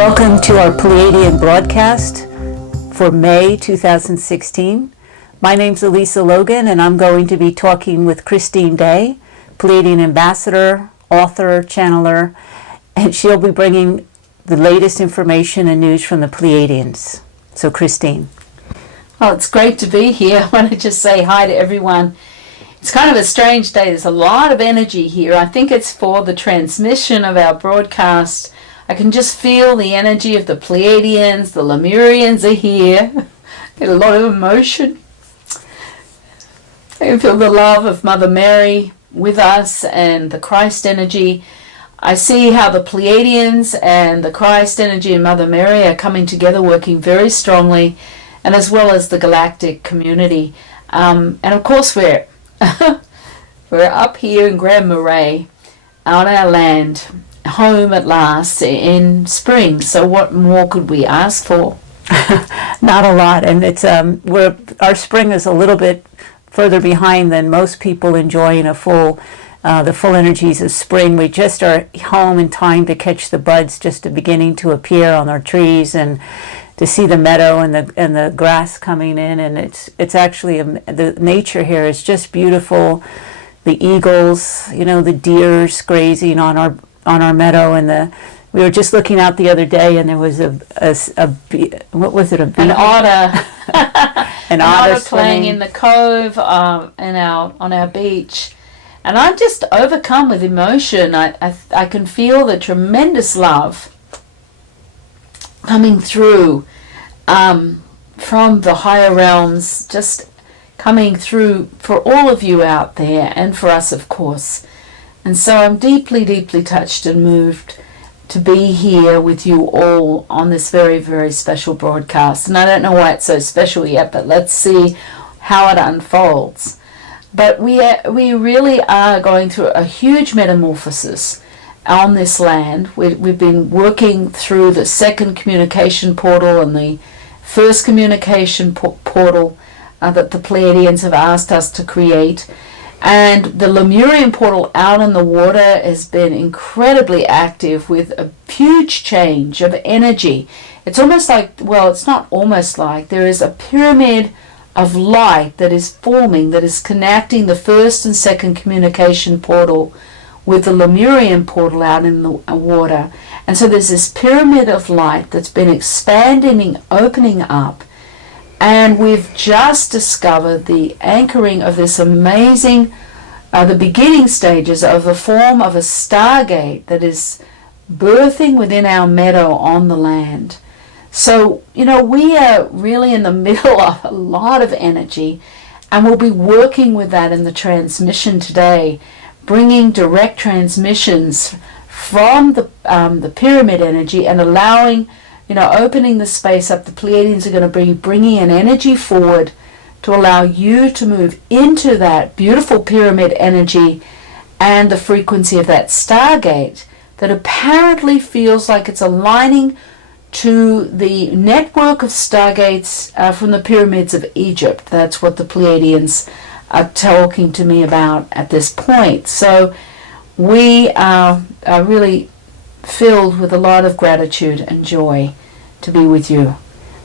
Welcome to our Pleiadian Broadcast for May 2016. My name's Elisa Logan, and I'm going to be talking with Christine Day, Pleiadian ambassador, author, channeler, and she'll be bringing the latest information and news from the Pleiadians. So, Christine. Well, it's great to be here. I want to just say hi to everyone. It's kind of a strange day. There's a lot of energy here. I think it's for the transmission of our broadcast. I can just feel the energy of the Pleiadians. The Lemurians are here. Get a lot of emotion. I can feel the love of Mother Mary with us and the Christ energy. I see how the Pleiadians and the Christ energy and Mother Mary are coming together, working very strongly, and as well as the galactic community. And of course we're up here in Grand Marais on our land, home at last in spring. So what more could we ask for? Not a lot, and it's our spring is a little bit further behind than most people enjoying the full energies of spring. We just are home in time to catch the buds just beginning to appear on our trees, and to see the meadow and the grass coming in, and it's actually the nature here is just beautiful. The eagles, the deers grazing on our meadow, and we were just looking out the other day, and there was what was it? An otter. An otter playing in the cove on our beach, and I'm just overcome with emotion. I can feel the tremendous love coming through from the higher realms, just coming through for all of you out there, and for us, of course. And so I'm deeply, deeply touched and moved to be here with you all on this very, very special broadcast. And I don't know why it's so special yet, but let's see how it unfolds. But we really are going through a huge metamorphosis on this land. We've been working through the second communication portal and the first communication portal that the Pleiadians have asked us to create. And the Lemurian portal out in the water has been incredibly active with a huge change of energy. It's almost like, well, it's not almost like, there is a pyramid of light that is forming, that is connecting the first and second communication portal with the Lemurian portal out in the water. And so there's this pyramid of light that's been expanding and opening up. And we've just discovered the anchoring of this amazing, the beginning stages of the form of a stargate that is birthing within our meadow on the land. So, we are really in the middle of a lot of energy, and we'll be working with that in the transmission today, bringing direct transmissions from the pyramid energy and allowing, opening the space up. The Pleiadians are going to be bringing an energy forward to allow you to move into that beautiful pyramid energy and the frequency of that stargate that apparently feels like it's aligning to the network of stargates from the pyramids of Egypt. That's what the Pleiadians are talking to me about at this point. So we are really filled with a lot of gratitude and joy to be with you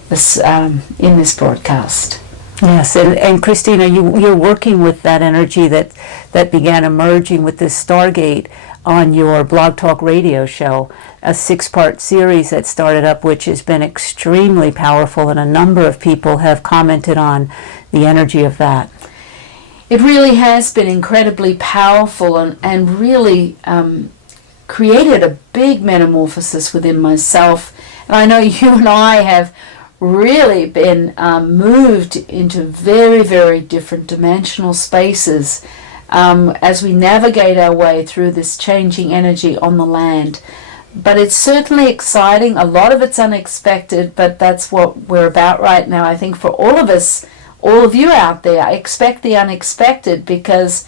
in this broadcast. Yes, and Christina, you're working with that energy that began emerging with this Stargate on your Blog Talk radio show, a 6-part series that started up, which has been extremely powerful, and a number of people have commented on the energy of that. It really has been incredibly powerful and really created a big metamorphosis within myself. And I know you and I have really been moved into very, very different dimensional spaces as we navigate our way through this changing energy on the land. But it's certainly exciting. A lot of it's unexpected, but that's what we're about right now. I think for all of us, all of you out there, expect the unexpected, because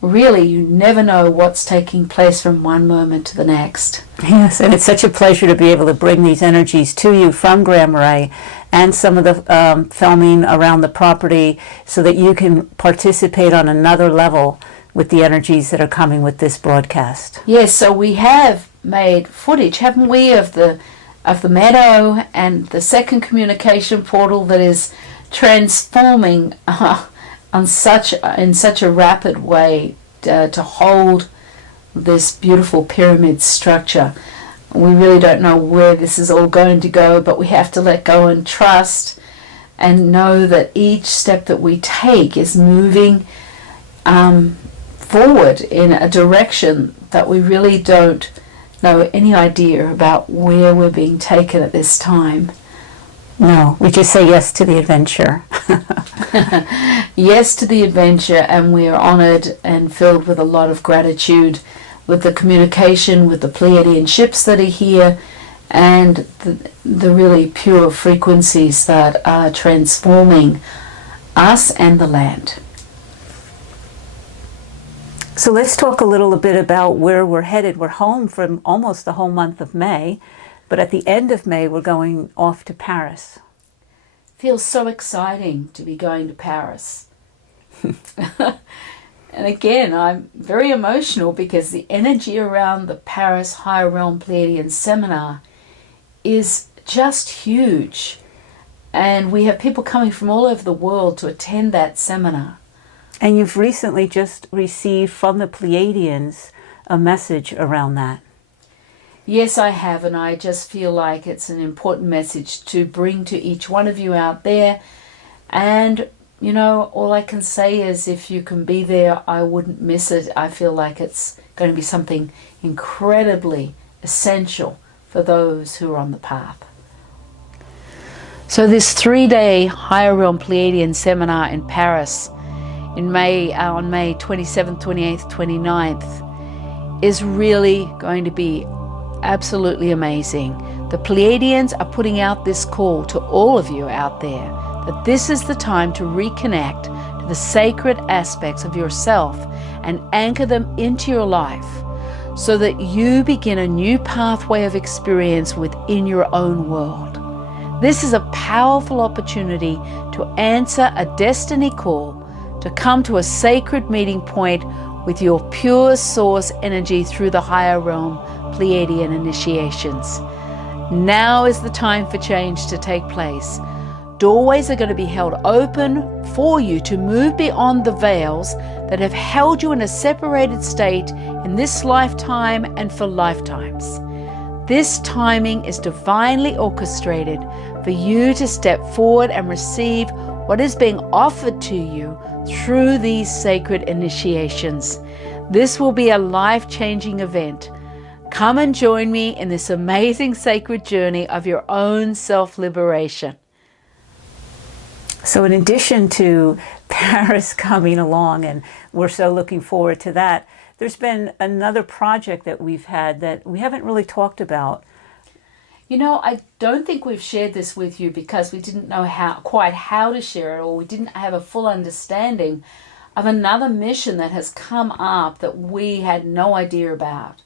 really you never know what's taking place from one moment to the next. Yes, and it's such a pleasure to be able to bring these energies to you from Grand Marais and some of the filming around the property, so that you can participate on another level with the energies that are coming with this broadcast. Yes, so we have made footage, haven't we, of the of the meadow, and the second communication portal that is transforming in such a rapid way to hold this beautiful pyramid structure. We really don't know where this is all going to go, but we have to let go and trust and know that each step that we take is moving forward in a direction that we really don't know any idea about where we're being taken at this time. No, we just say yes to the adventure. Yes to the adventure, and we are honored and filled with a lot of gratitude with the communication with the Pleiadian ships that are here, and the really pure frequencies that are transforming us and the land. So let's talk a little bit about where we're headed. We're home from almost the whole month of May, but at the end of May we're going off to Paris. Feels so exciting to be going to Paris. And again, I'm very emotional because the energy around the Paris Higher Realm Pleiadian Seminar is just huge. And we have people coming from all over the world to attend that seminar. And you've recently just received from the Pleiadians a message around that. Yes, I have, and I just feel like it's an important message to bring to each one of you out there. And, you know, all I can say is if you can be there, I wouldn't miss it. I feel like it's going to be something incredibly essential for those who are on the path. So this 3-day Higher Realm Pleiadian Seminar in Paris in May, on May 27th, 28th, 29th, is really going to be absolutely amazing. The Pleiadians are putting out this call to all of you out there that this is the time to reconnect to the sacred aspects of yourself and anchor them into your life so that you begin a new pathway of experience within your own world. This is a powerful opportunity to answer a destiny call, to come to a sacred meeting point with your pure source energy through the higher realm Pleiadian initiations. Now is the time for change to take place. Doorways are going to be held open for you to move beyond the veils that have held you in a separated state in this lifetime and for lifetimes. This timing is divinely orchestrated for you to step forward and receive what is being offered to you through these sacred initiations. This will be a life-changing event. Come and join me in this amazing sacred journey of your own self-liberation. So in addition to Paris coming along, and we're so looking forward to that, there's been another project that we've had that we haven't really talked about. You know, I don't think we've shared this with you because we didn't know quite how to share it, or we didn't have a full understanding of another mission that has come up that we had no idea about.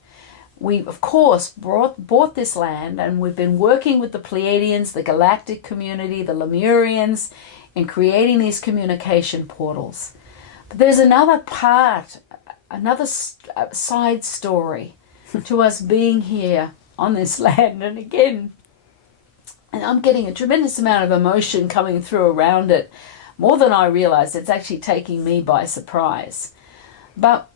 We, of course, bought this land, and we've been working with the Pleiadians, the galactic community, the Lemurians, in creating these communication portals. But there's another part, another side story to us being here on this land. And again, and I'm getting a tremendous amount of emotion coming through around it, more than I realized. It's actually taking me by surprise. But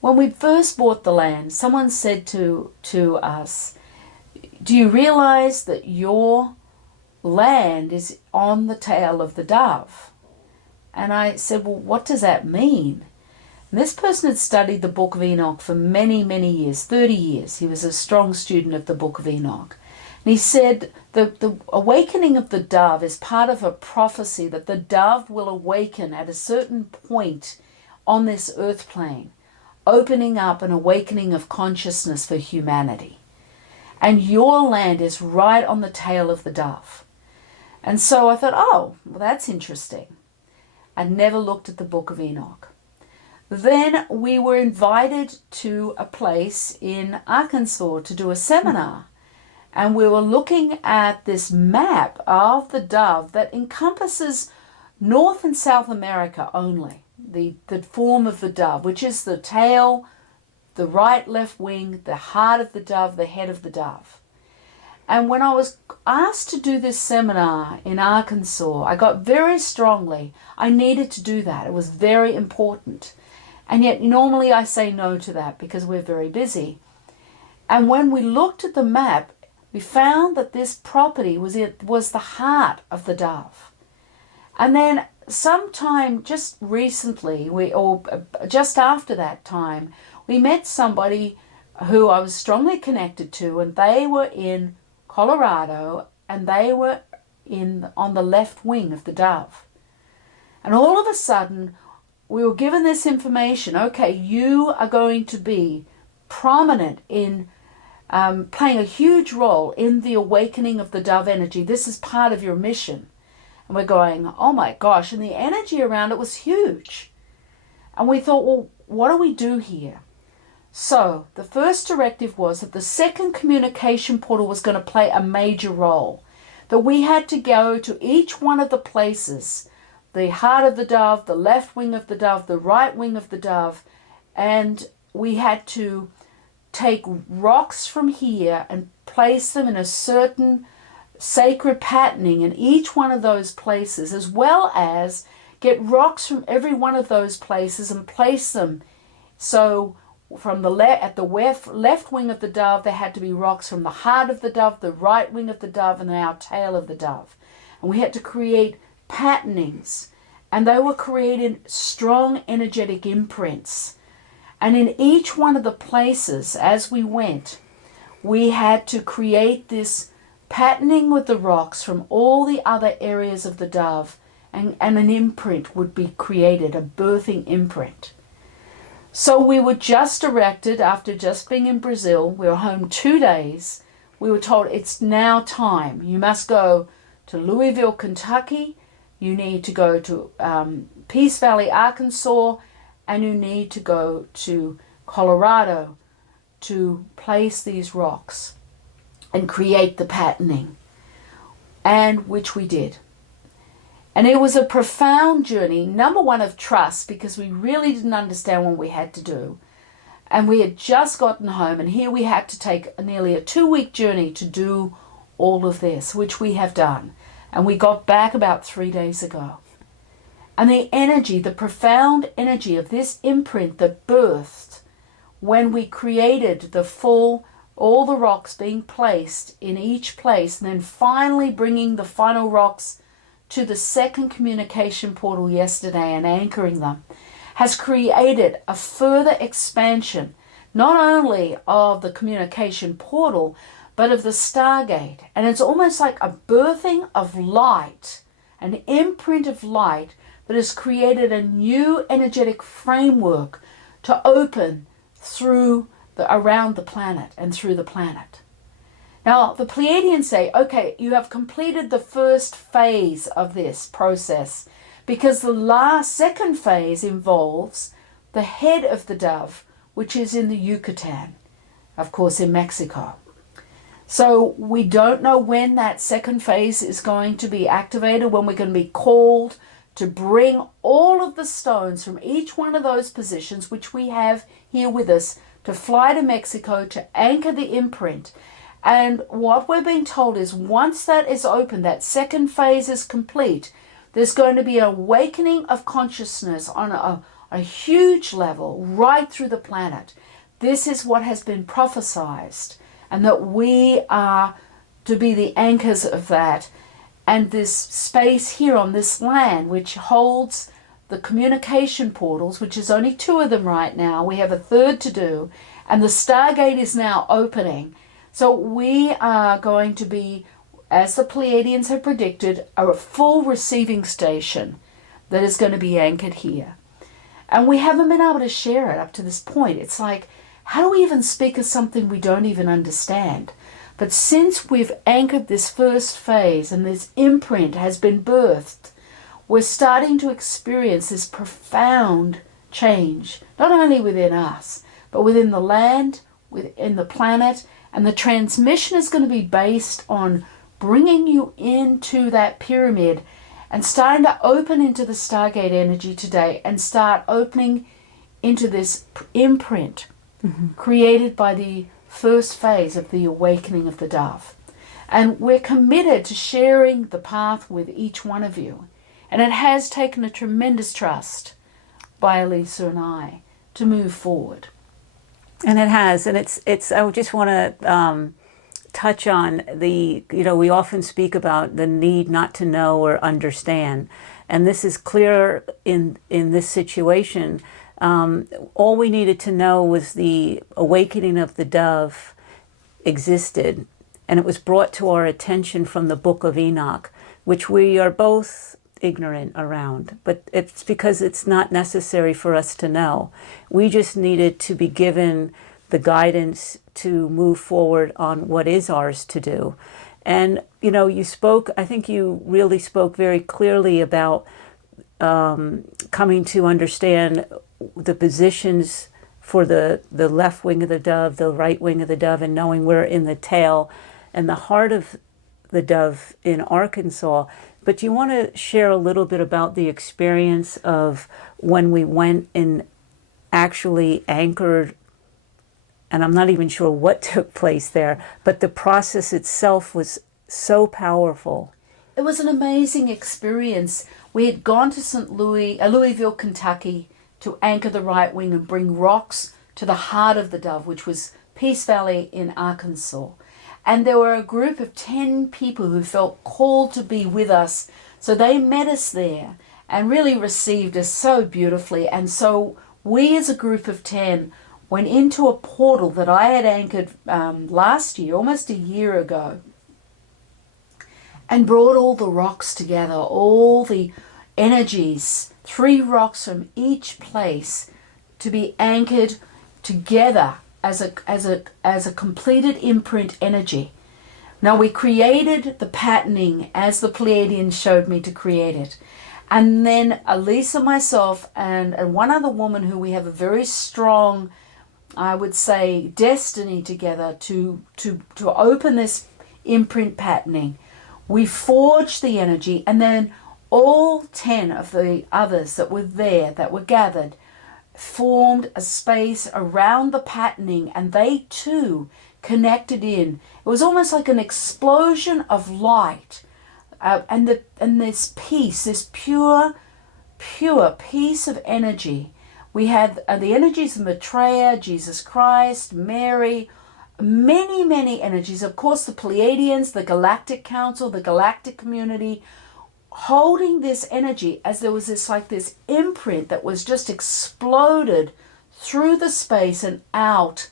when we first bought the land, someone said to us, do you realize that your land is on the tail of the dove? And I said, well, what does that mean? And this person had studied the Book of Enoch for many, many years, 30 years. He was a strong student of the Book of Enoch. And he said the awakening of the dove is part of a prophecy that the dove will awaken at a certain point on this earth plane, opening up an awakening of consciousness for humanity. And your land is right on the tail of the dove. And so I thought, oh, well, that's interesting. I'd never looked at the Book of Enoch. Then we were invited to a place in Arkansas to do a seminar. And we were looking at this map of the dove that encompasses North and South America only. The form of the dove, which is the tail, the right, left wing, the heart of the dove, the head of the dove. And when I was asked to do this seminar in Arkansas, I got very strongly, I needed to do that. It was very important. And yet normally I say no to that because we're very busy. And when we looked at the map, we found that this property was the heart of the dove. And then sometime just recently, or just after that time, we met somebody who I was strongly connected to, and they were in Colorado, and they were on the left wing of the dove. And all of a sudden, we were given this information. Okay, you are going to be prominent in playing a huge role in the awakening of the dove energy. This is part of your mission. And we're going, oh my gosh, and the energy around it was huge. And we thought, well, what do we do here? So the first directive was that the second communication portal was going to play a major role. That we had to go to each one of the places, the heart of the dove, the left wing of the dove, the right wing of the dove, and we had to take rocks from here and place them in a certain sacred patterning in each one of those places, as well as get rocks from every one of those places and place them. So from the left wing of the dove, there had to be rocks from the heart of the dove, the right wing of the dove, and our tail of the dove. And we had to create patternings, and they were created strong energetic imprints. And in each one of the places, as we went, we had to create this patterning with the rocks from all the other areas of the dove, and an imprint would be created, a birthing imprint. So we were just directed, after just being in Brazil, we were home 2 days, we were told it's now time. You must go to Louisville, Kentucky, you need to go to Peace Valley, Arkansas, and you need to go to Colorado to place these rocks and create the patterning, and which we did. And it was a profound journey, number one, of trust, because we really didn't understand what we had to do. And we had just gotten home, and here we had to take nearly a 2-week journey to do all of this, which we have done. And we got back about 3 days ago. And the energy, the profound energy of this imprint that birthed when we created all the rocks being placed in each place, and then finally bringing the final rocks to the second communication portal yesterday and anchoring them, has created a further expansion, not only of the communication portal, but of the Stargate. And it's almost like a birthing of light, an imprint of light that has created a new energetic framework to open around the planet and through the planet. Now, the Pleiadians say, okay, you have completed the first phase of this process, because the second phase involves the head of the dove, which is in the Yucatan, of course, in Mexico. So we don't know when that second phase is going to be activated, when we're going to be called to bring all of the stones from each one of those positions, which we have here with us, to fly to Mexico to anchor the imprint. And what we're being told is once that is open, that second phase is complete, there's going to be an awakening of consciousness on a huge level right through the planet. This is what has been prophesized, and that we are to be the anchors of that. And this space here on this land, which holds the communication portals, which is only 2 of them right now, we have a third to do, and the Stargate is now opening. So we are going to be, as the Pleiadians have predicted, a full receiving station that is going to be anchored here. And we haven't been able to share it up to this point. It's like, how do we even speak of something we don't even understand? But since we've anchored this first phase and this imprint has been birthed, we're starting to experience this profound change, not only within us, but within the land, within the planet. And the transmission is going to be based on bringing you into that pyramid and starting to open into the Stargate energy today, and start opening into this imprint created by the first phase of the awakening of the dove. And we're committed to sharing the path with each one of you. And it has taken a tremendous trust by Elisa and I to move forward. And it has, and it's. I just want to touch on we often speak about the need not to know or understand, and this is clear in this situation. All we needed to know was the awakening of the dove existed, and it was brought to our attention from the Book of Enoch, which we are both ignorant around, but it's because it's not necessary for us to know. We just needed to be given the guidance to move forward on what is ours to do. And I think you really spoke very clearly about coming to understand the positions for the left wing of the dove, the right wing of the dove, and knowing we're in the tail and the heart of the dove in Arkansas. But you want to share a little bit about the experience of when we went and actually anchored, and I'm not even sure what took place there, but the process itself was so powerful. It was an amazing experience. We had gone to Louisville, Kentucky, to anchor the right wing and bring rocks to the heart of the dove, which was Peace Valley in Arkansas. And there were a group of 10 people who felt called to be with us. So they met us there and really received us so beautifully. And so we as a group of 10 went into a portal that I had anchored last year, almost a year ago, and brought all the rocks together, all the energies, 3 rocks from each place to be anchored together as a completed imprint energy. Now we created the patterning as the Pleiadians showed me to create it. And then Elisa, myself, and one other woman who we have a very strong, I would say, destiny together to open this imprint patterning. We forged the energy, and then all 10 of the others that were there, that were gathered, formed a space around the patterning, and they too connected in. It was almost like an explosion of light, and this peace, this pure piece of energy. We had the energies of Maitreya, Jesus Christ, Mary, many energies. Of course, the Pleiadians, the Galactic Council, the Galactic Community, holding this energy as there was this imprint that was just exploded through the space and out,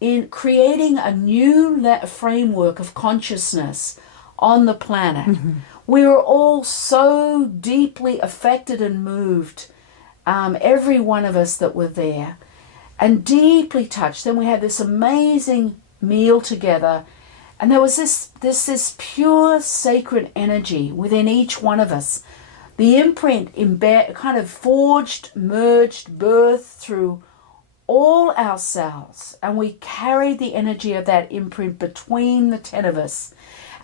in creating a new framework of consciousness on the planet. Mm-hmm. We were all so deeply affected and moved, every one of us that were there, and deeply touched. Then we had this amazing meal together, and there was this pure sacred energy within each one of us. The imprint kind of forged, merged, birthed through all our cells, and we carried the energy of that imprint between the 10 of us.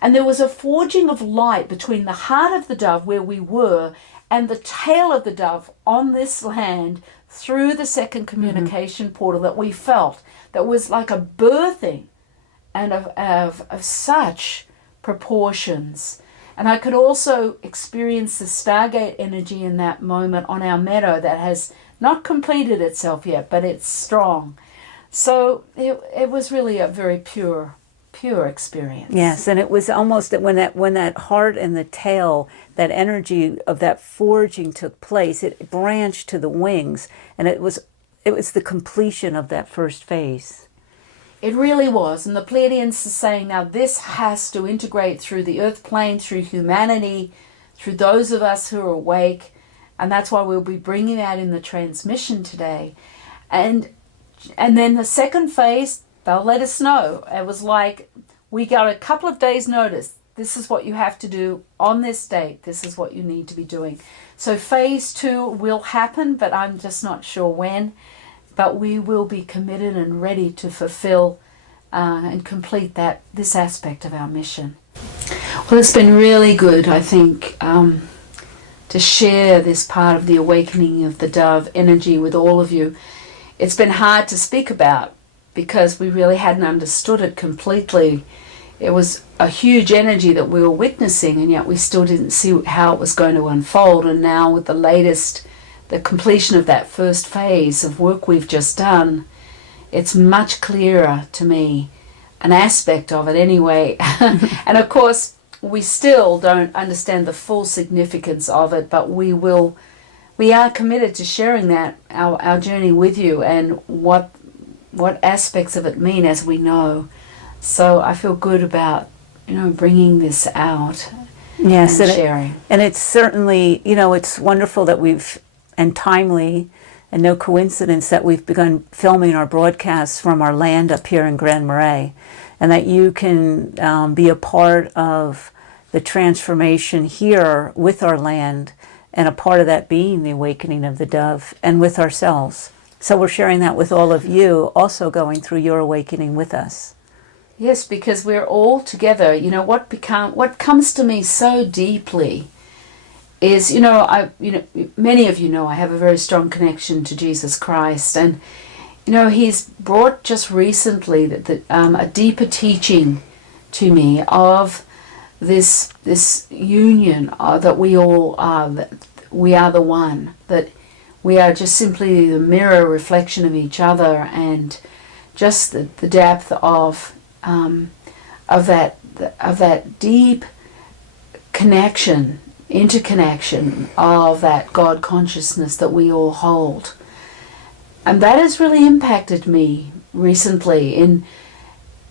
And there was a forging of light between the heart of the dove where we were and the tail of the dove on this land through the second communication portal that we felt, that was like a birthing and of such proportions. And I could also experience the Stargate energy in that moment on our meadow that has not completed itself yet, but it's strong. So it was really a very pure experience. Yes, and it was almost that when that heart and the tail, that energy of that forging took place, it branched to the wings, and it was the completion of that first phase. It really was. And the Pleiadians are saying, now this has to integrate through the earth plane, through humanity, through those of us who are awake. And that's why we'll be bringing that in the transmission today. And then the second phase, they'll let us know. It was like we got a couple of days' notice. This is what you have to do on this date. This is what you need to be doing. So phase 2 will happen, but I'm just not sure when. But we will be committed and ready to fulfill and complete this aspect of our mission. Well, it's been really good, I think, to share this part of the awakening of the dove energy with all of you. It's been hard to speak about because we really hadn't understood it completely it was a huge energy that we were witnessing, and yet we still didn't see how it was going to unfold. And now with the completion of that first phase of work we've just done, it's much clearer to me, an aspect of it anyway. And of course, we still don't understand the full significance of it, but we are committed to sharing that, our journey with you, and what aspects of it mean as we know. So I feel good about, bringing this out. Yes, and sharing. And it's certainly, it's wonderful that and timely, and no coincidence that we've begun filming our broadcasts from our land up here in Grand Marais, and that you can be a part of the transformation here with our land, and a part of that being the awakening of the dove, and with ourselves. So we're sharing that with all of you, also going through your awakening with us. Yes, because we're all together. What comes to me so deeply is, many of you know I have a very strong connection to Jesus Christ, and He's brought just recently a deeper teaching to me of this union that we all are. That we are the one. That we are just simply the mirror reflection of each other, and just the depth of that deep connection, interconnection of that God consciousness that we all hold. And that has really impacted me recently in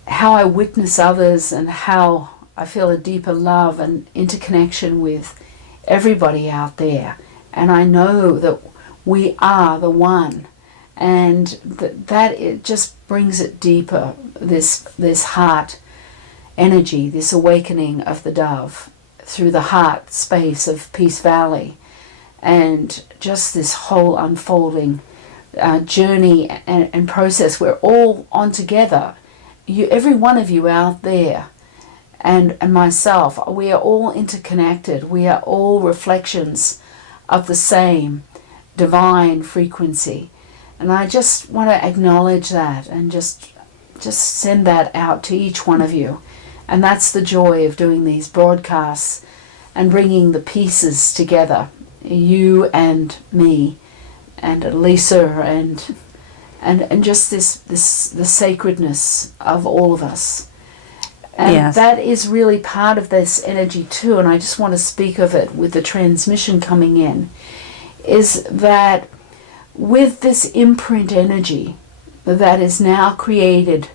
how I witness others, and how I feel a deeper love and interconnection with everybody out there. And I know that we are the one, and that it just brings it deeper, this heart energy, this awakening of the dove through the heart space of Peace Valley, and just this whole unfolding journey and process. We're all on together. Every one of you out there, and myself, we are all interconnected. We are all reflections of the same divine frequency. And I just want to acknowledge that, and just send that out to each one of you. And that's the joy of doing these broadcasts and bringing the pieces together, you and me and Lisa, and just the sacredness of all of us. And yes, that is really part of this energy too, and I just want to speak of it with the transmission coming in, is that with this imprint energy that is now created,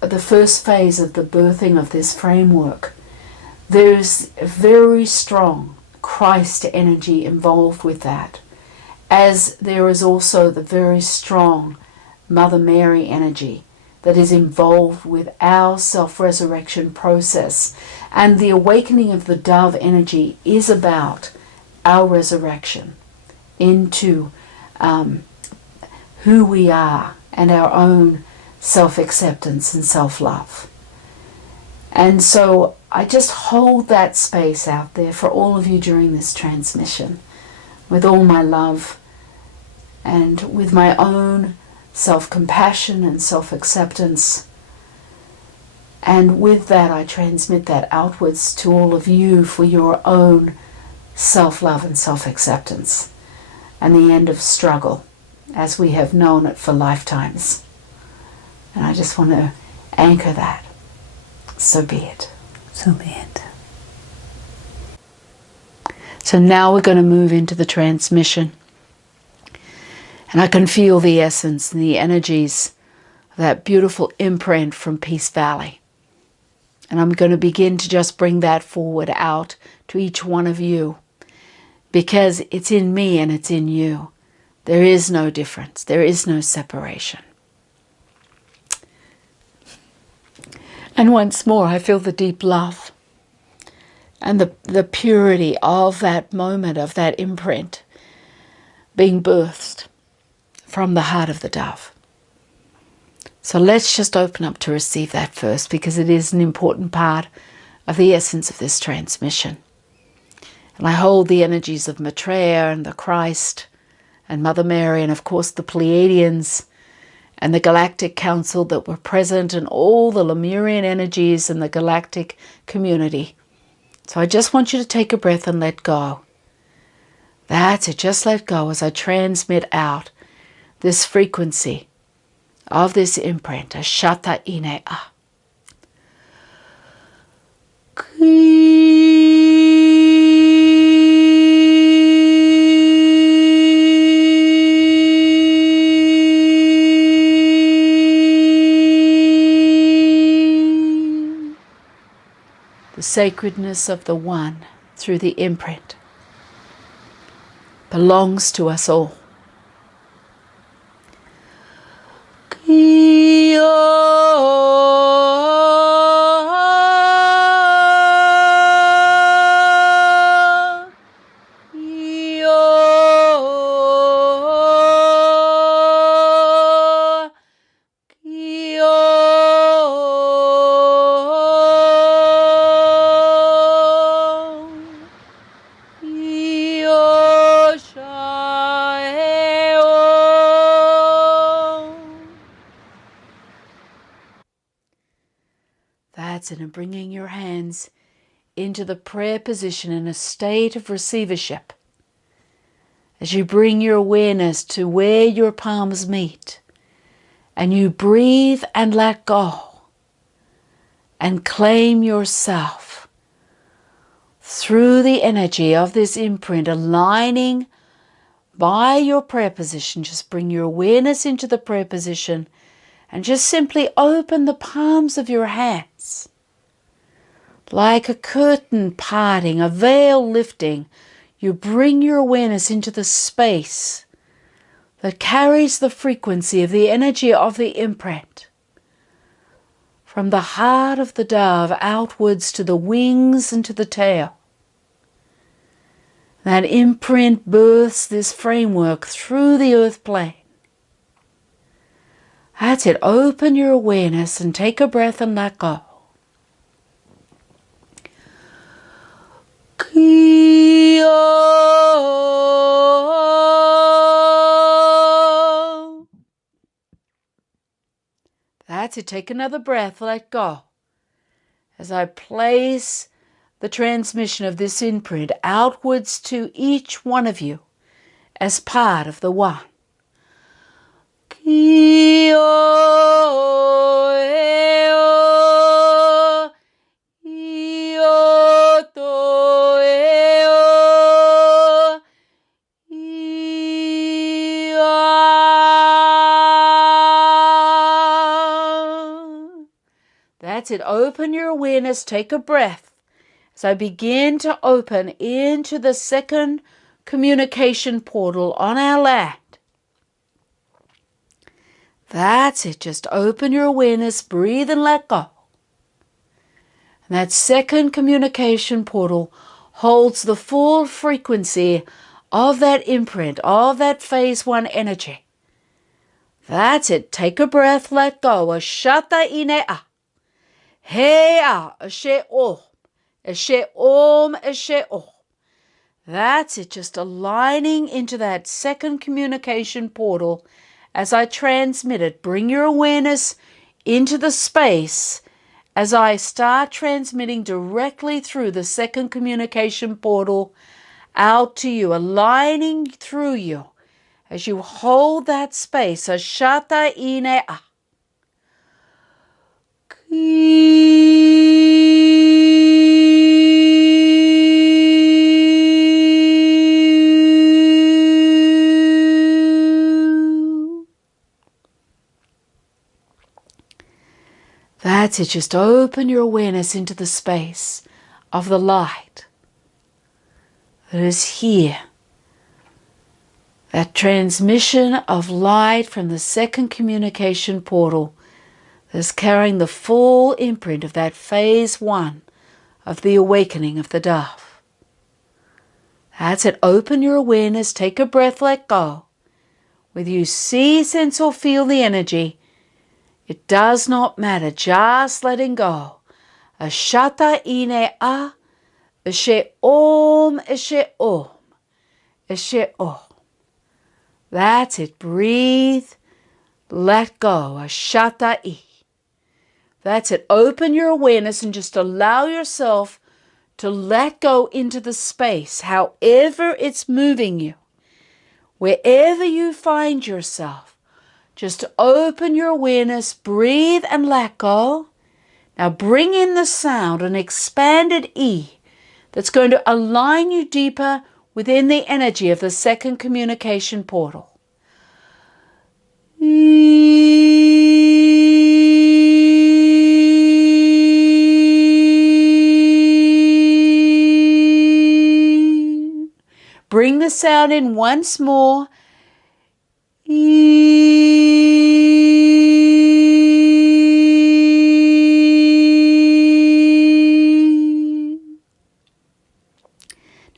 the first phase of the birthing of this framework, there's a very strong Christ energy involved with that, as there is also the very strong Mother Mary energy that is involved with our self-resurrection process. And the awakening of the dove energy is about our resurrection into who we are, and our own self-acceptance and self-love. And so I just hold that space out there for all of you during this transmission, with all my love, and with my own self-compassion and self-acceptance. And with that, I transmit that outwards to all of you for your own self-love and self-acceptance, and the end of struggle as we have known it for lifetimes. And I just want to anchor that. So be it. so be it. So now we're going to move into the transmission. And I can feel the essence and the energies of that beautiful imprint from Peace Valley. And I'm going to begin to just bring that forward out to each one of you, because it's in me and it's in you. There is no difference. There is no separation. And once more, I feel the deep love and the purity of that moment, of that imprint being birthed from the heart of the dove. So let's just open up to receive that first, because it is an important part of the essence of this transmission. And I hold the energies of Maitreya and the Christ and Mother Mary, and of course the Pleiadians, and the Galactic Council that were present, and all the Lemurian energies in the galactic community. So I just want you to take a breath and let go. That's it, just let go as I transmit out this frequency of this imprint, Ashata Inea. The sacredness of the One through the imprint belongs to us all. That's it, and bringing your hands into the prayer position in a state of receivership. As you bring your awareness to where your palms meet, and you breathe and let go, and claim yourself through the energy of this imprint, aligning by your prayer position. Just bring your awareness into the prayer position and just simply open the palms of your hands. Like a curtain parting, a veil lifting, you bring your awareness into the space that carries the frequency of the energy of the imprint. From the heart of the dove outwards to the wings and to the tail. That imprint births this framework through the earth plane. That's it. Open your awareness and take a breath and let go. That's it. Take another breath. Let go. As I place the transmission of this imprint outwards to each one of you as part of the One. That's it. Open your awareness. Take a breath. As I begin to open into the second communication portal on our land. That's it. Just open your awareness, breathe and let go. And that second communication portal holds the full frequency of that imprint, of that phase 1 energy. That's it. Take a breath, let go. Ashata Inea. Hea, Ashe Om. Ashe Om, Ashe Om. That's it. Just aligning into that second communication portal. As I transmit it, bring your awareness into the space as I start transmitting directly through the second communication portal out to you, aligning through you as you hold that space. Ashata Inea. That's it. Just open your awareness into the space of the light that is here. That transmission of light from the second communication portal that is carrying the full imprint of that phase 1 of the awakening of the dove. That's it. Open your awareness. Take a breath. Let go. Whether you see, sense, or feel the energy, it does not matter. Just letting go. Ashata Inea. Ashe Om. Ashe Om. Ashe Om. That's it. Breathe. let go. Ashatai. That's it. Open your awareness and just allow yourself to let go into the space, however it's moving you. Wherever you find yourself, just open your awareness, breathe and let go. Now bring in the sound, an expanded E that's going to align you deeper within the energy of the second communication portal. Bring the sound in once more.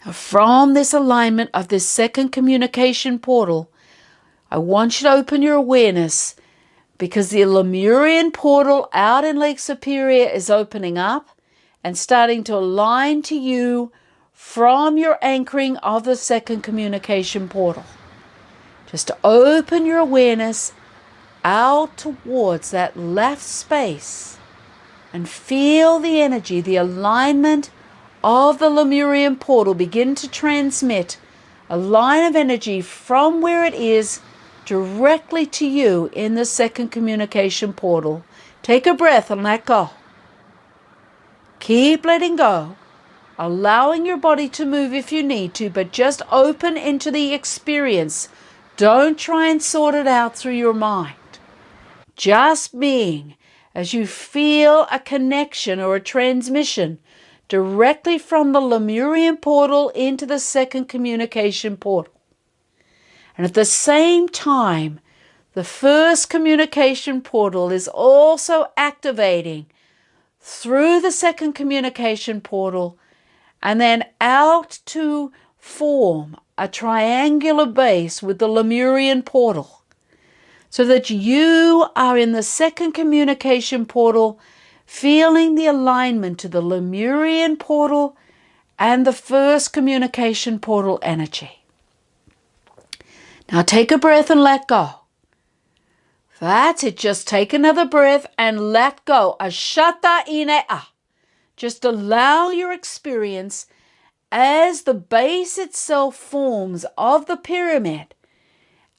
Now, from this alignment of this second communication portal, I want you to open your awareness because the Lemurian portal out in Lake Superior is opening up and starting to align to you from your anchoring of the second communication portal. Just to open your awareness out towards that left space and feel the energy, the alignment of the Lemurian portal begin to transmit a line of energy from where it is directly to you in the second communication portal. Take a breath and let go. Keep letting go, allowing your body to move if you need to, but just open into the experience. Don't try and sort it out through your mind. Just being as you feel a connection or a transmission directly from the Lemurian portal into the second communication portal. And at the same time, the first communication portal is also activating through the second communication portal and then out to form a triangular base with the Lemurian portal, so that you are in the second communication portal feeling the alignment to the Lemurian portal and the first communication portal energy. Now take a breath and let go. That's it. Just take another breath and let go. Ashata inea. Just allow your experience as the base itself forms of the pyramid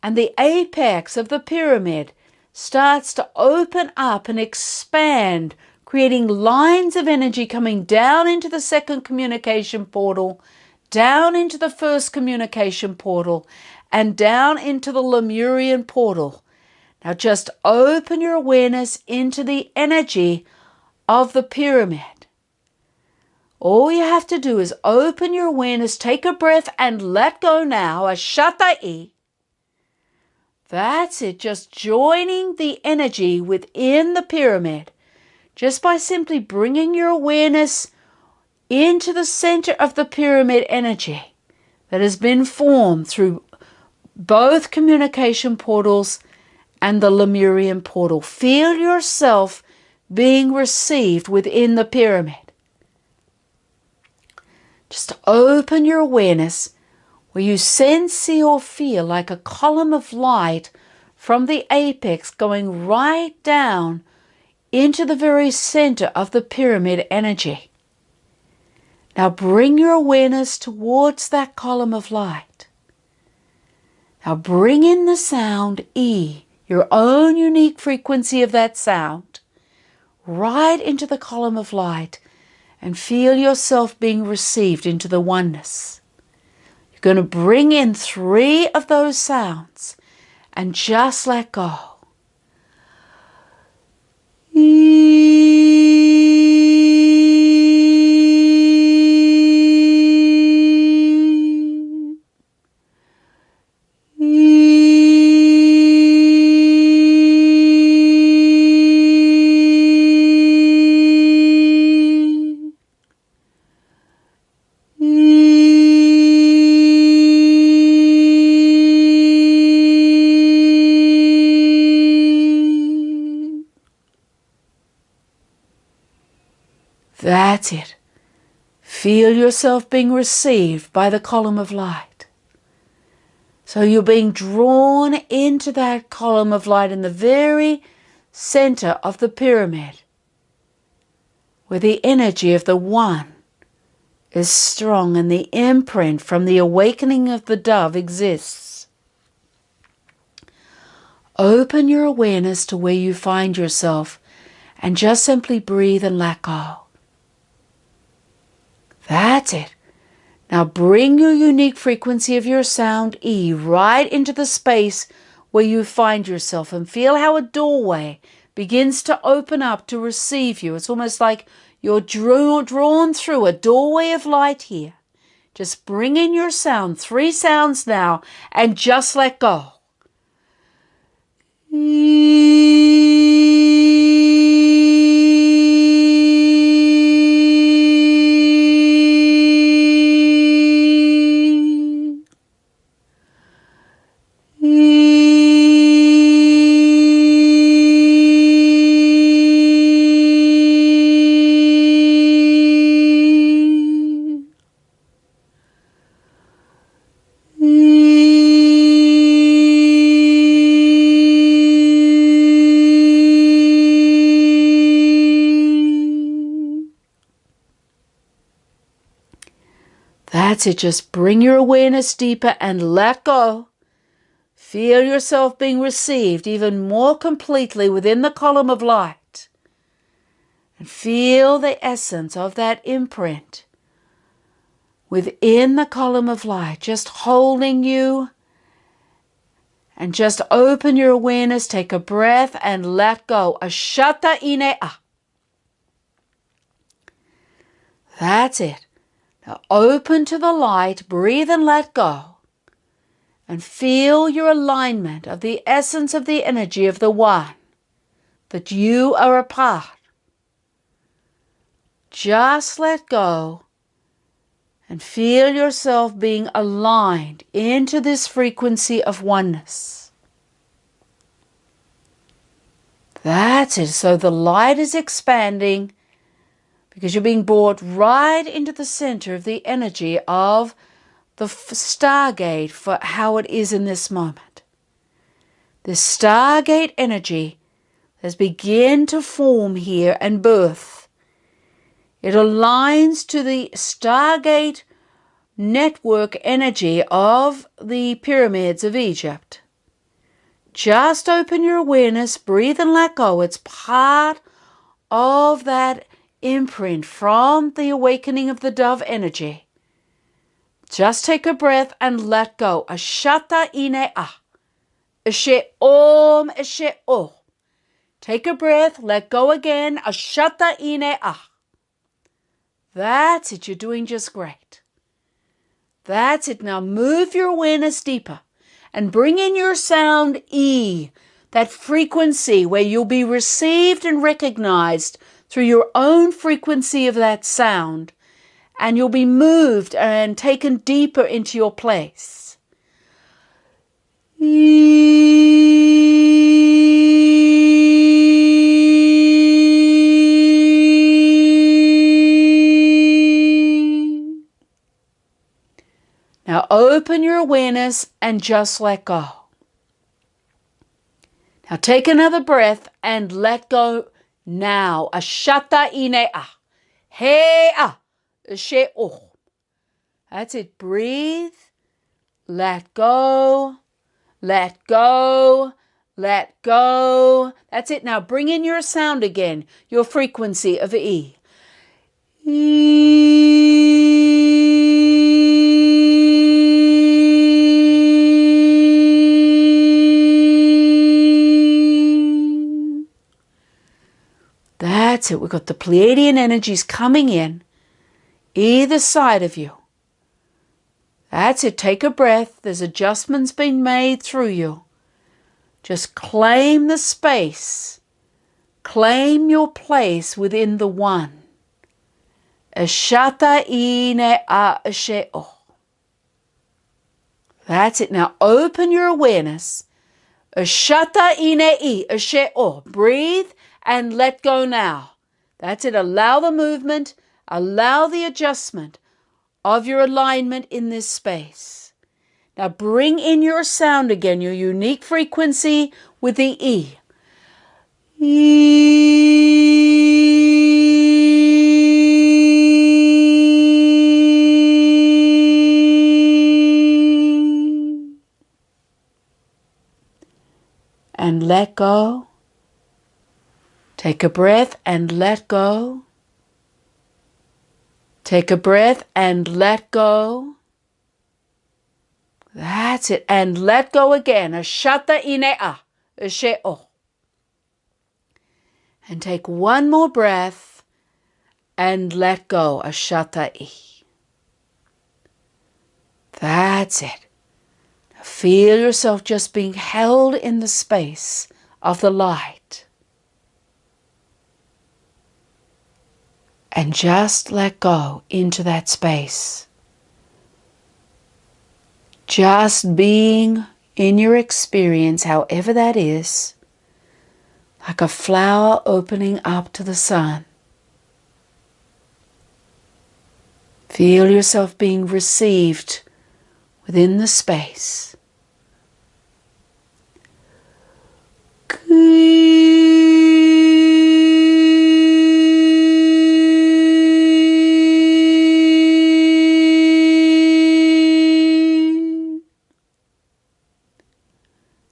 and the apex of the pyramid starts to open up and expand, creating lines of energy coming down into the second communication portal, down into the first communication portal, and down into the Lemurian portal. Now just open your awareness into the energy of the pyramid. All you have to do is open your awareness, take a breath, and let go now. Ashatai. That's it. Just joining the energy within the pyramid. Just by simply bringing your awareness into the center of the pyramid energy that has been formed through both communication portals and the Lemurian portal. Feel yourself being received within the pyramid. Just open your awareness where you sense, see, or feel like a column of light from the apex going right down into the very center of the pyramid energy. Now bring your awareness towards that column of light. Now bring in the sound E, your own unique frequency of that sound, right into the column of light, and feel yourself being received into the oneness. You're going to bring in 3 of those sounds and just let go. That's it. Feel yourself being received by the column of light. So you're being drawn into that column of light in the very center of the pyramid, where the energy of the One is strong and the imprint from the awakening of the dove exists. Open your awareness to where you find yourself and just simply breathe and let go. That's it. Now bring your unique frequency of your sound E right into the space where you find yourself and feel how a doorway begins to open up to receive you. It's almost like you're drawn through a doorway of light here. Just bring in your sound, 3 sounds now, and just let go. That's it. Just bring your awareness deeper and let go. Feel yourself being received even more completely within the column of light. And feel the essence of that imprint within the column of light, just holding you. And just open your awareness, take a breath and let go. Ashata Inea. That's it. Now open to the light, breathe and let go. And feel your alignment of the essence of the energy of the One, that you are a part. Just let go and feel yourself being aligned into this frequency of oneness. That's it. So the light is expanding because you're being brought right into the center of the energy of the stargate for how it is in this moment. This stargate energy has begun to form here and birth. It aligns to the stargate network energy of the pyramids of Egypt. Just open your awareness, breathe and let go. It's part of that imprint from the awakening of the dove energy. Just take a breath and let go. Ashata Inea. Ashe Om Ashe O. Take a breath, let go again. Ashata Inea. That's it. You're doing just great. That's it. Now move your awareness deeper and bring in your sound E, that frequency where you'll be received and recognized through your own frequency of that sound, and you'll be moved and taken deeper into your place. Now open your awareness and just let go. Now take another breath and let go now. Ashata Inea. Hea. Ashe O. That's it. Breathe. Let go. Let go. Let go. That's it. Now bring in your sound again, your frequency of E. That's it. We've got the Pleiadian energies coming in either side of you. That's it. Take a breath. There's adjustments being made through you. Just claim the space. Claim your place within the One. Ashata Inea Ashe O. That's it. Now open your awareness. Ashata Inea Ashe O. Breathe and let go now. That's it. Allow the movement. Allow the adjustment of your alignment in this space. Now bring in your sound again, your unique frequency with the E. And let go. Take a breath and let go. Take a breath and let go. That's it. And let go again. Ashata inea. Asheo. And take one more breath and let go. Ashata I. That's it. Feel yourself just being held in the space of the light. And just let go into that space. Just being in your experience, however that is, like a flower opening up to the sun. Feel yourself being received within the space.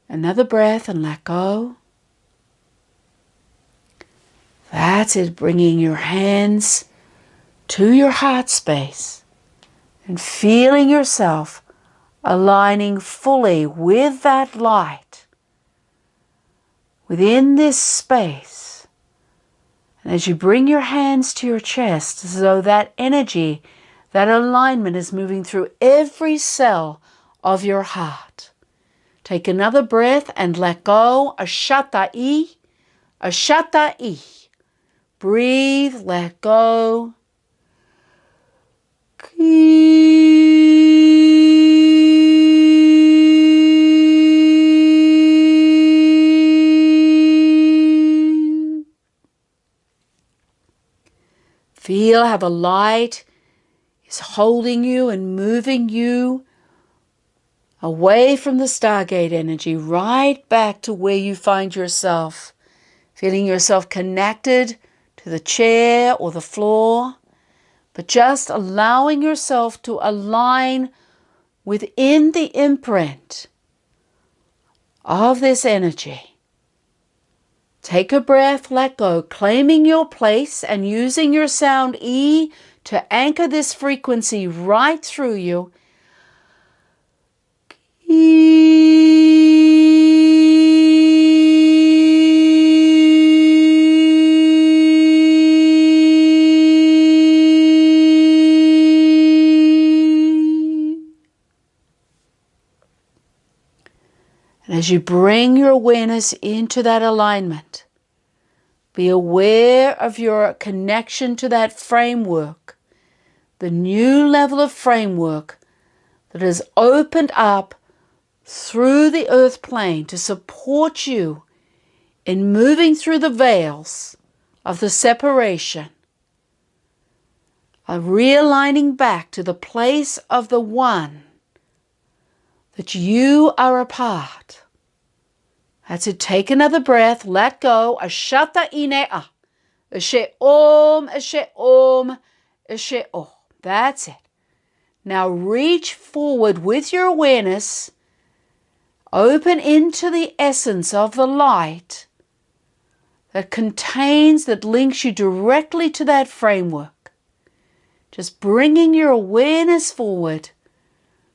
Another breath and let go. That's it, bringing your hands to your heart space and feeling yourself aligning fully with that light within this space. And as you bring your hands to your chest, as though that energy, that alignment is moving through every cell of your heart. Take another breath and let go. Ashata-i. Ashata-i. Breathe, let go. Feel how the light is holding you and moving you away from the Stargate energy, right back to where you find yourself. Feeling yourself connected to the chair or the floor, but just allowing yourself to align within the imprint of this energy. Take a breath, let go, claiming your place and using your sound E to anchor this frequency right through you. And as you bring your awareness into that alignment, be aware of your connection to that framework, the new level of framework that has opened up through the earth plane to support you in moving through the veils of the separation, of realigning back to the place of the one that you are a part. That's it. Take another breath. Let go. Ashata inea. Ashe om. Ashe om. Ashe om. That's it. Now reach forward with your awareness. Open into the essence of the light that contains, that links you directly to that framework. Just bringing your awareness forward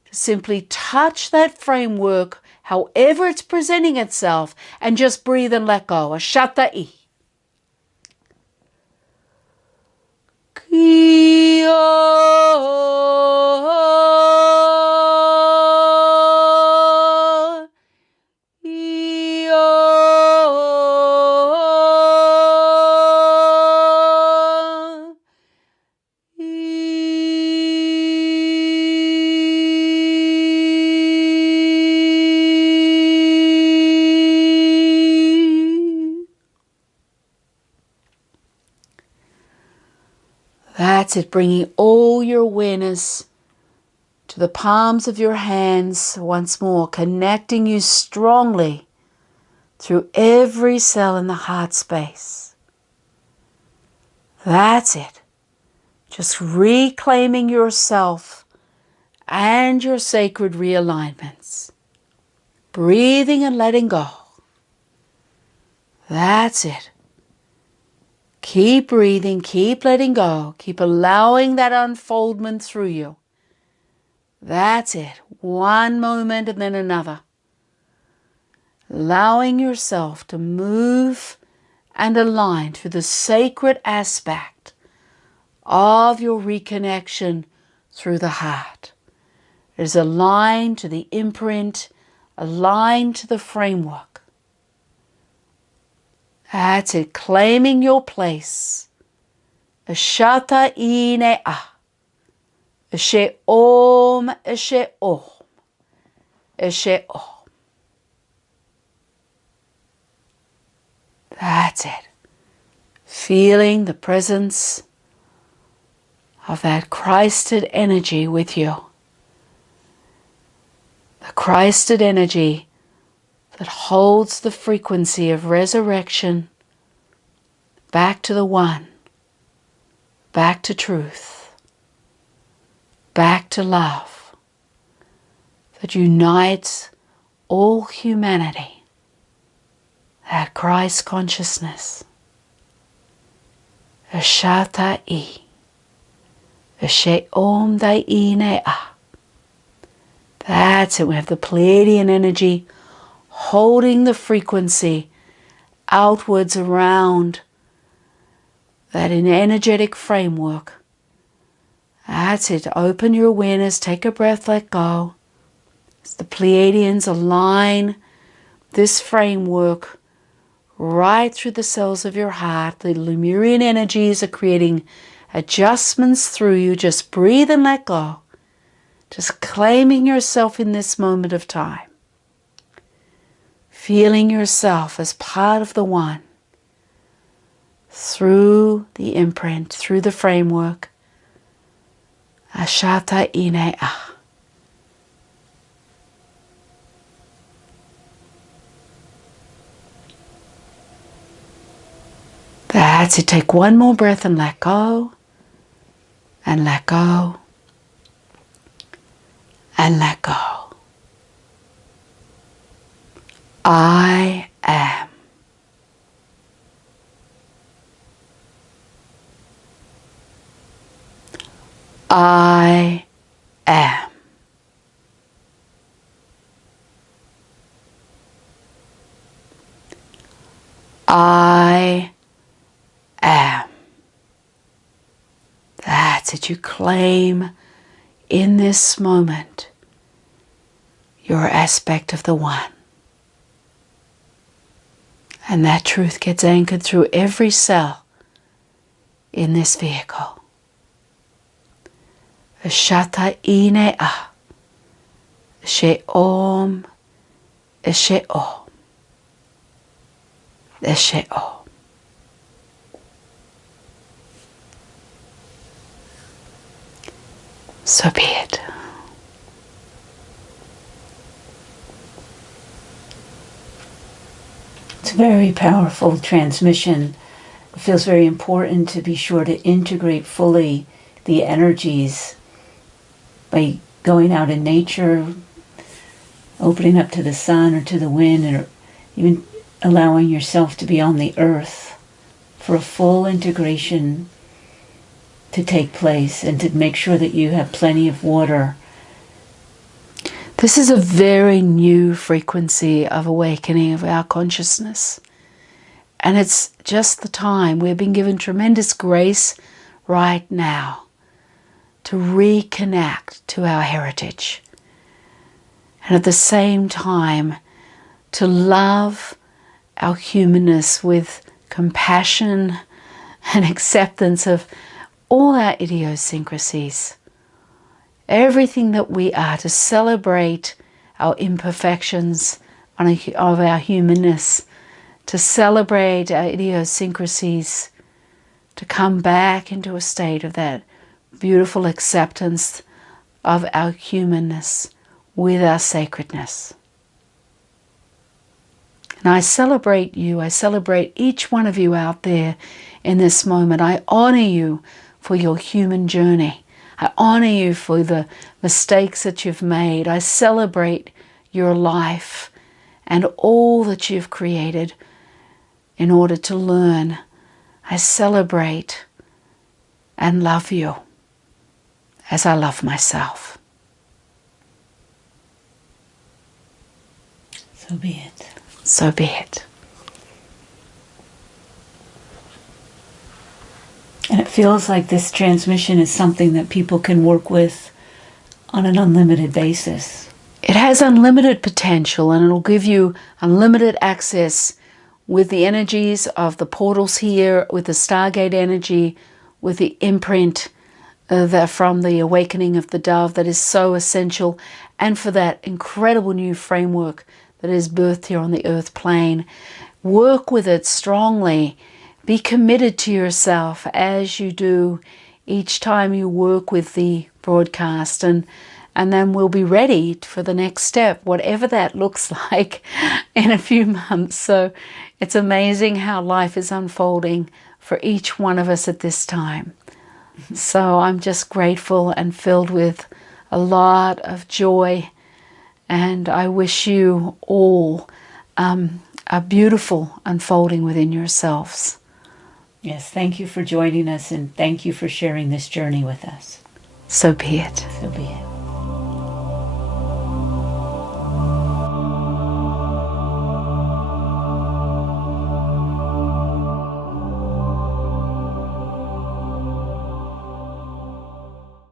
to simply touch that framework, however it's presenting itself, and just breathe and let go. Ashata-i. That's it, bringing all your awareness to the palms of your hands once more, connecting you strongly through every cell in the heart space. That's it. Just reclaiming yourself and your sacred realignments. Breathing and letting go. That's it. Keep breathing, keep letting go, keep allowing that unfoldment through you. That's it. One moment and then another. Allowing yourself to move and align through the sacred aspect of your reconnection through the heart. It is aligned to the imprint, aligned to the framework. That's it, claiming your place. Ashata ine a. Eshe om, eshe om, eshe om. That's it. Feeling the presence of that Christed energy with you. The Christed energy that holds the frequency of resurrection back to the One, back to truth, back to love, that unites all humanity, that Christ consciousness. Ashata I, Ashe Om Dai Ine A. That's it. We have the Pleiadian energy holding the frequency outwards around that energetic framework. That's it. Open your awareness, take a breath, let go. As the Pleiadians align this framework right through the cells of your heart. The Lemurian energies are creating adjustments through you. Just breathe and let go. Just claiming yourself in this moment of time. Feeling yourself as part of the One. Through the imprint, through the framework. Ashata ine a. That's it. Take one more breath and let go. And let go. And let go. I am. I am. I am. That's it. You claim in this moment your aspect of the One. And that truth gets anchored through every cell in this vehicle. Ashata ine a. Eshe om. Eshe om. Eshe om. So be it. It's a very powerful transmission. It feels very important to be sure to integrate fully the energies by going out in nature, opening up to the sun or to the wind, or even allowing yourself to be on the earth for a full integration to take place, and to make sure that you have plenty of water. This is a very new frequency of awakening of our consciousness. And it's just the time. We've been given tremendous grace right now to reconnect to our heritage. And at the same time, to love our humanness with compassion and acceptance of all our idiosyncrasies. Everything that we are, to celebrate our imperfections of our humanness, to celebrate our idiosyncrasies, to come back into a state of that beautiful acceptance of our humanness with our sacredness. And I celebrate you. I celebrate each one of you out there in this moment. I honor you for your human journey. I honor you for the mistakes that you've made. I celebrate your life and all that you've created in order to learn. I celebrate and love you as I love myself. So be it. So be it. And it feels like this transmission is something that people can work with on an unlimited basis. It has unlimited potential, and it'll give you unlimited access with the energies of the portals here, with the Stargate energy, with the imprint from the awakening of the dove that is so essential, and for that incredible new framework that is birthed here on the earth plane. Work with it strongly. Be committed to yourself as you do each time you work with the broadcast, and then we'll be ready for the next step, whatever that looks like in a few months. So it's amazing how life is unfolding for each one of us at this time. So I'm just grateful and filled with a lot of joy, and I wish you all a beautiful unfolding within yourselves. Yes, thank you for joining us, and thank you for sharing this journey with us. So be it. So be it.